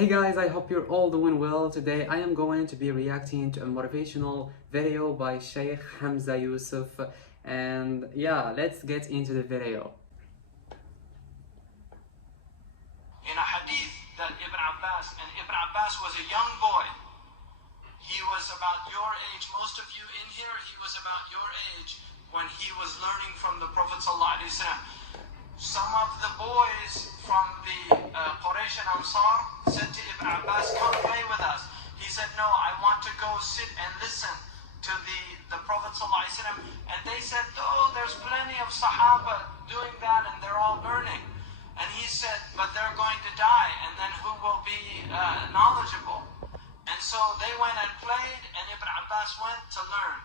Hey guys, I hope you're all doing well. Today I am going to be reacting to a motivational video by Shaikh Hamza Yusuf, and yeah, let's get into the video. In a hadith that Ibn Abbas was a young boy. He was about your age. Most of you in here, he was about your age when he was learning from the Prophet ﷺ. Some of the boys from the Quraysh and Ansar said to Ibn Abbas, come play with us. He said, no, I want to go sit and listen to the Prophet ﷺ. And they said, oh, there's plenty of Sahaba doing that and they're all learning. And he said, but they're going to die, and then who will be knowledgeable? And so they went and played, and Ibn Abbas went to learn.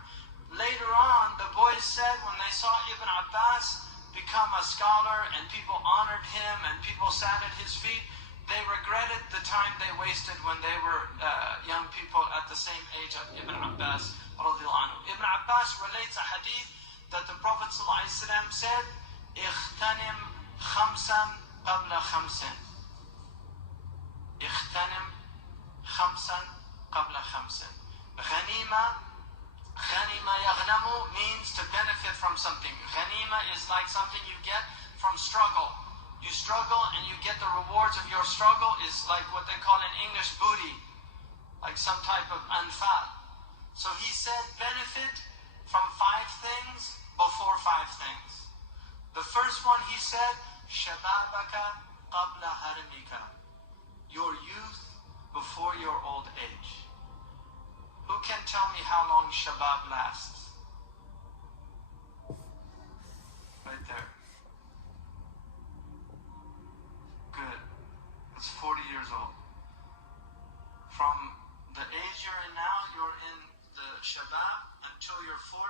Later on, the boys said when they saw Ibn Abbas become a scholar and people honored him and people sat at his feet, they regretted the time they wasted when they were young people at the same age of Ibn Abbas. Ibn Abbas relates a hadith that the Prophet ﷺ said, اغتنم خمسا قبل خمس. اغتنم خمسا قبل خمس. Ghanima yaghnamu means to benefit from something. Ghanima is like something you get from struggle. You struggle and you get the rewards of your struggle is like what they call in English booty, like some type of anfal. So he said benefit from 5 things before 5 things. The first one he said, shababaka qabla harimika. Your youth before your old age. Who can tell me how long shabab lasts? Right there. Good. It's 40 years old. From the age you're in now, you're in the shabab until you're 40.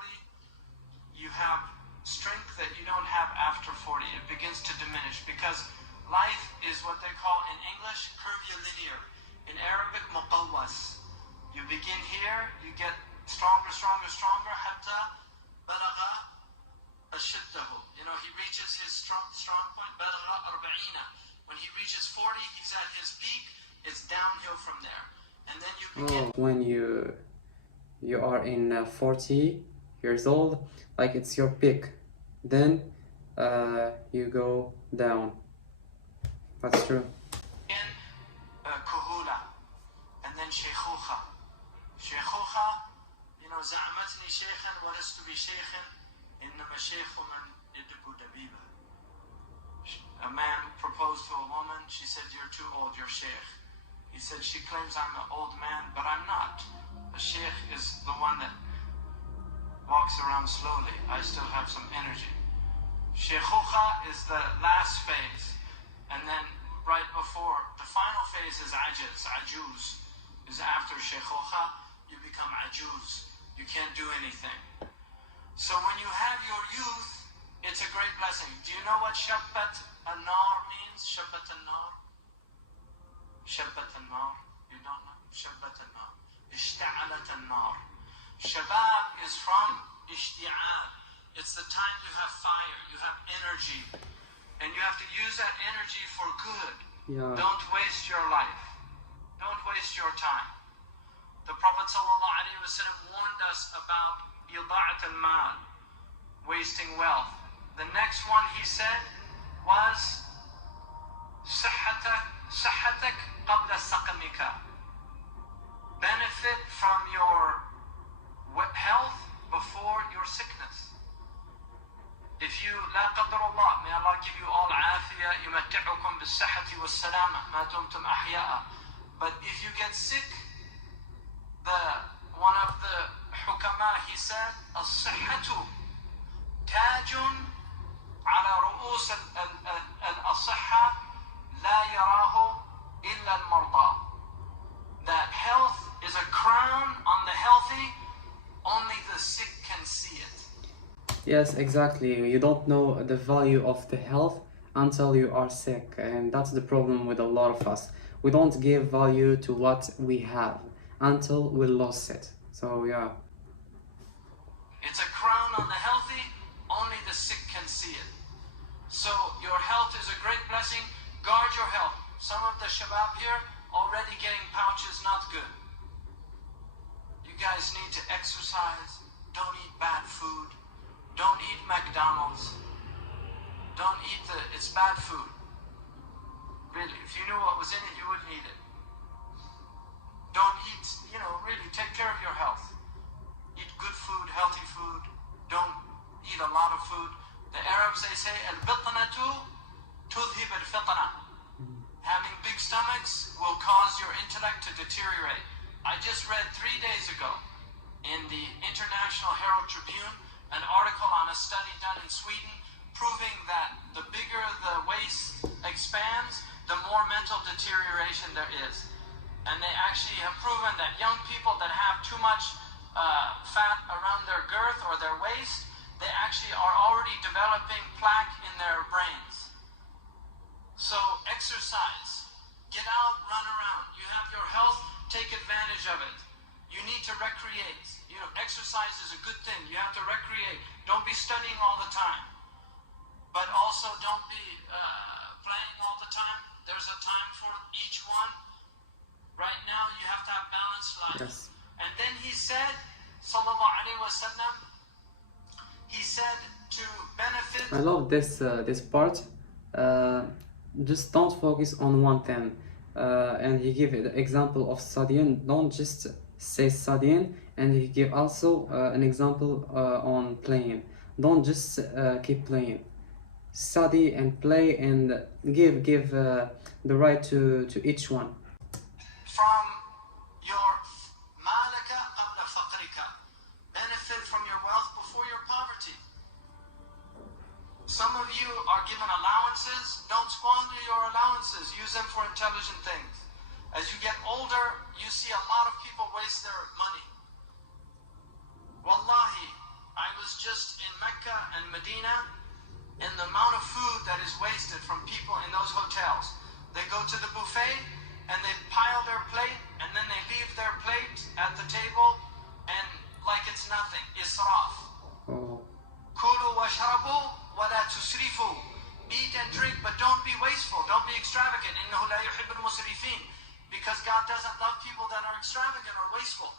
You have strength that you don't have after 40. It begins to diminish because life is what they call in English curvilinear. In Arabic, muqawwas. You begin here, you get stronger, hatta balagha ashiddahu. You know, he reaches his strong point, balagha arba'ina. When he reaches 40, he's at his peak, it's downhill from there. And then you begin... When you are in 40 years old, like it's your peak, then you go down. That's true. Kuhula, and then shaykhuha. Shaykhuha, you know, za'amatni shaykhan, what is to be shaykhan? Innama shaykhu man yadku dabiba. A man proposed to a woman, she said, you're too old, you're shaykh. He said, she claims I'm an old man, but I'm not. A shaykh is the one that walks around slowly. I still have some energy. Shaykhuha is the last phase. And then right before, the final phase is ajuz, is after shaykhuha, you become ajuz. You can't do anything. So when you have your youth, it's a great blessing. Do you know what shabbat an-nar means? Shabbat an-nar? Shabbat an-nar? You don't know? Shabbat an-nar. Ishta'alat an-nar. Shabab is from ishti'al. It's the time you have fire, you have energy. And you have to use that energy for good. Yeah. Don't waste your life. Don't waste your time. The Prophet ﷺ warned us about ida'at al-mal, wasting wealth. The next one he said was صحتك قبل سقمك. Benefit from your health before your sickness. If you, لا قدر الله, may Allah give you all عافية, يمتعكم بالصحة والسلامة ما دمتم أحياء. But if you get sick, one of the حكماء, he said, الصحة تاج على رؤوس الصحة لا يراه إلا المرضى. That health is a crown on the healthy, only the sick can see it. Yes, exactly. You don't know the value of the health until you are sick, and that's the problem with a lot of us. We don't give value to what we have until we lost it. So yeah. It's a crown on the healthy, only the sick can see it. So your health is a great blessing. Guard your health. Some of the shabab here already getting pouch is not good. You guys need to exercise. Don't eat bad food. Don't eat McDonald's. Don't eat it's bad food. Really, if you knew what was in it, you wouldn't eat it. Don't eat, really take care of your health. Eat good food, healthy food. Don't eat a lot of food. The Arabs, they say, al-bitnatu tudhib al-fitna. Having big stomachs will cause your intellect to deteriorate. I just read 3 days ago in the International Herald Tribune an article on a study done in Sweden proving that the bigger the waist expands, the more mental deterioration there is. And they actually have proven that young people that have too much fat around their girth or their waist, they actually are already developing plaque in their brains. So exercise, get out, run around. You have your health, take advantage of it. You need to recreate. Exercise is a good thing. You have to recreate. Don't be studying all the time. But also don't be playing all the time. There's a time for each one. Right now you have to have balanced life. Yes. And then he said, sallallahu alaihi wasallam, he said to benefit. I love this part. Just don't focus on one thing. And he gave the example of studying. Don't just say studying. And he gave also an example on playing. Don't just keep playing. Study and play and give the right to each one. From your malaka qabla faqrika. Benefit from your wealth before your poverty. Some of you are given allowances. Don't squander your allowances. Use them for intelligent things. As you get older, you see a lot of people waste their money. Wallahi, I was just in Mecca and Medina, and the amount of food that is wasted from people in those hotels. They go to the buffet, and they pile their plate, and then they leave their plate at the table, and like it's nothing. Israf. Oh. Kulu washrabu wala tusrifu. Eat and drink, but don't be wasteful. Don't be extravagant. Innahu la yuhibbul musrifin. Because God doesn't love people that are extravagant or wasteful.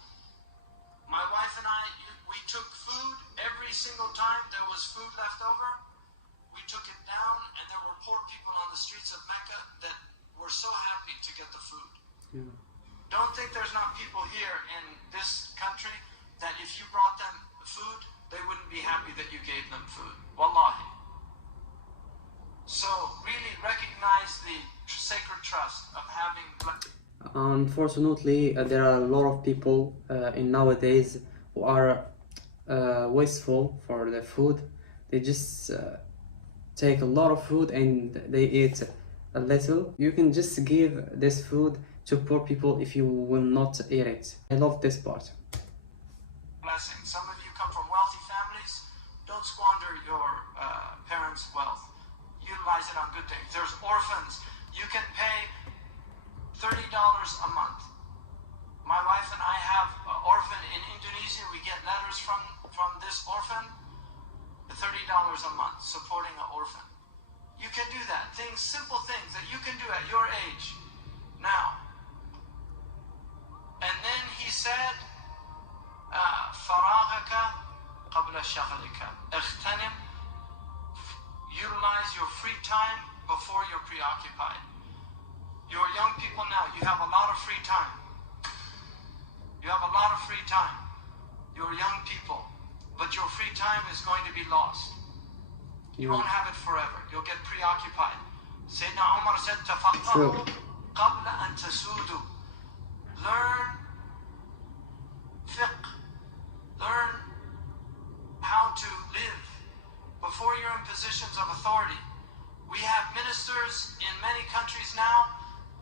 My wife and I, we took food every single time there was food left over. We took it down, and there were poor people on the streets of Mecca that were so happy to get the food. Yeah. Don't think there's not people here in this country that if you brought them food, they wouldn't be happy that you gave them food. Wallahi. So really recognize the sacred trust of having. Unfortunately, there are a lot of people in nowadays who are wasteful for the food. They just take a lot of food and they eat a little. You can just give this food to poor people if you will not eat it. I love this part. Blessing. Some of you come from wealthy families. Don't squander your parents' wealth. Utilize it on good things. There's orphans. You can pay $30 a month. My wife and I have an orphan in Indonesia. We get letters from this orphan. $30 a month supporting an orphan. You can do that. Things, simple things that you can do at your age now. And then he said, فراغك قبل شغلك. اغتنم. Utilize your free time before you're preoccupied. You're young people now. You have a lot of free time. You have a lot of free time. You're young people. But your free time is going to be lost. You won't have it forever. You'll get preoccupied. Sayyidina Umar said, تَفَقَّهُ قَبْلَ أَن تَسُودُ. Learn fiqh. Learn how to live before you're in positions of authority. We have ministers in many countries now,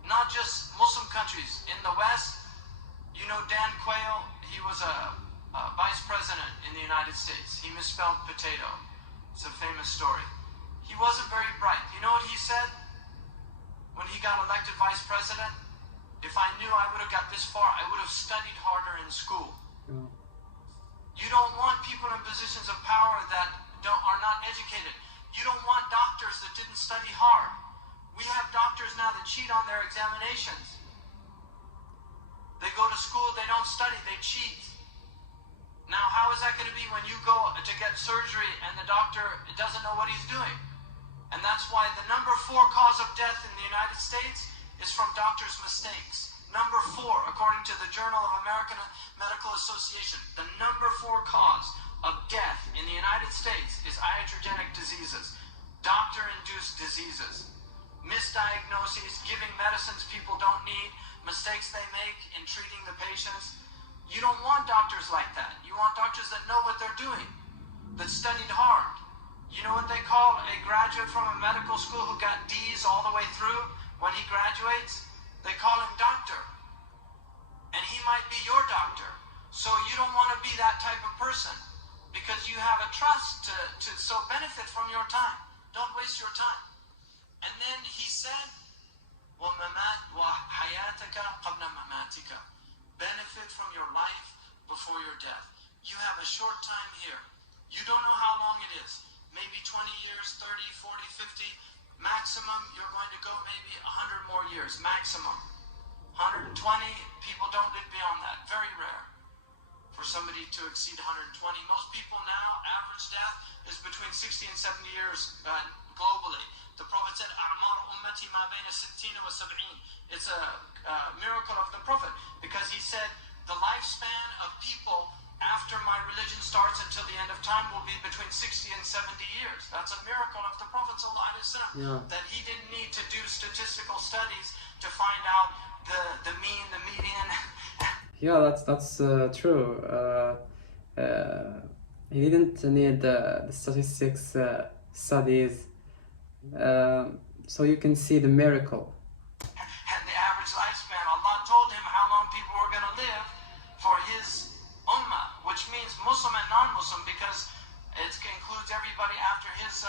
not just Muslim countries. In the West, you know Dan Quayle, he was a vice president in the United States. He misspelled potato. It's a famous story. He wasn't very bright. You know what he said when he got elected vice president? If I knew I would have got this far, I would have studied harder in school. Yeah. You don't want people in positions of power that are not educated. You don't want doctors that didn't study hard. We have doctors now that cheat on their examinations. cheat. Now, how is that going to be when you go to get surgery and the doctor doesn't know what he's doing? And that's why the number 4 cause of death in the United States is from doctors' mistakes. Number 4, according to the Journal of American Medical Association, the number 4 cause of death in the United States is iatrogenic diseases, doctor-induced diseases, misdiagnoses, giving medicines people don't need, mistakes they make in treating the patients. You don't want doctors like that. You want doctors that know what they're doing, that studied hard. You know what they call a graduate from a medical school who got D's all the way through when he graduates? They call him doctor. And he might be your doctor. So you don't want to be that type of person because you have a trust to so benefit from your time. Don't waste your time. And then he said, وَحَيَاتَكَ قَبْلَ مَمَاتِكَ. Benefit from your life before your death. You have a short time here. You don't know how long it is. Maybe 20 years, 30, 40, 50. Maximum, you're going to go maybe 100 more years, maximum. 120, people don't live beyond that. Very rare for somebody to exceed 120. Most people now, average death is between 60 and 70 years globally. The Prophet said, أَعْمَارُ أُمَّتِي مَا بَيْنَ السِّتِّينَ وَالسَّبْعِينَ. It's a miracle of the Prophet because he said the lifespan of people after my religion starts until the end of time will be between 60 and 70 years. That's a miracle of the Prophet ﷺ, that he didn't need to do statistical studies to find out the mean, the median. Yeah, that's true. He didn't need the statistics studies, so you can see the miracle. And the average lifespan, Allah told him how long people were going to live for his ummah, which means Muslim and non-Muslim, because it includes everybody after his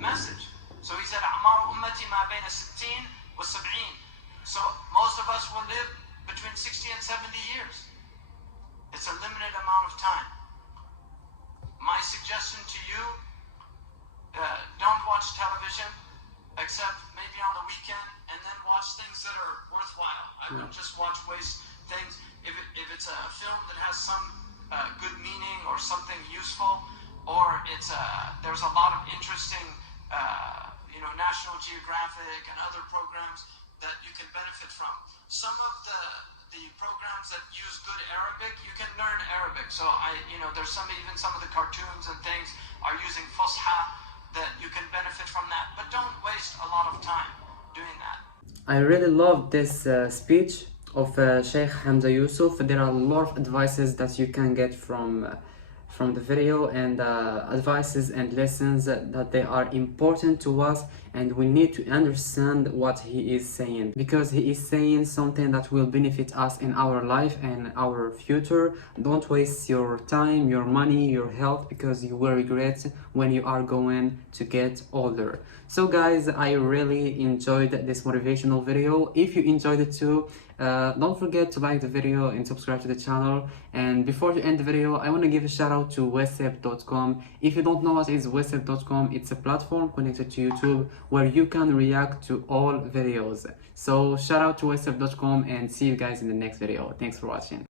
message. So he said, أَعْمَارُ أُمَّتِي مَا بَيْنَ السِّتِّينَ وَالسَّبْعِينَ. So most of us will live between 60 and 70 years. It's a limited amount of time. My suggestion to you, don't watch television except maybe on the weekend, and then watch things that are worthwhile. I wouldn't just watch waste things. If it's a film that has some good meaning or something useful, or there's a lot of interesting, National Geographic and other programs that you can benefit from. Some of the programs that use good Arabic, you can learn Arabic. So there's even some of the cartoons and things are using Fusha that you can benefit from that. But don't waste a lot of time doing that. I really love this speech of Shaikh Hamza Yusuf. There are a lot of advices that you can get from the video, and advices and lessons that they are important to us, and we need to understand what he is saying, because he is saying something that will benefit us in our life and our future. Don't waste your time, your money, your health, because you will regret when you are going to get older. So guys, I really enjoyed this motivational video. If you enjoyed it too, don't forget to like the video and subscribe to the channel. And before you end the video, I want to give a shout out to wesep.com. If you don't know what is wesep.com, it's a platform connected to YouTube where you can react to all videos. So shout out to wesep.com, and see you guys in the next video. Thanks for watching.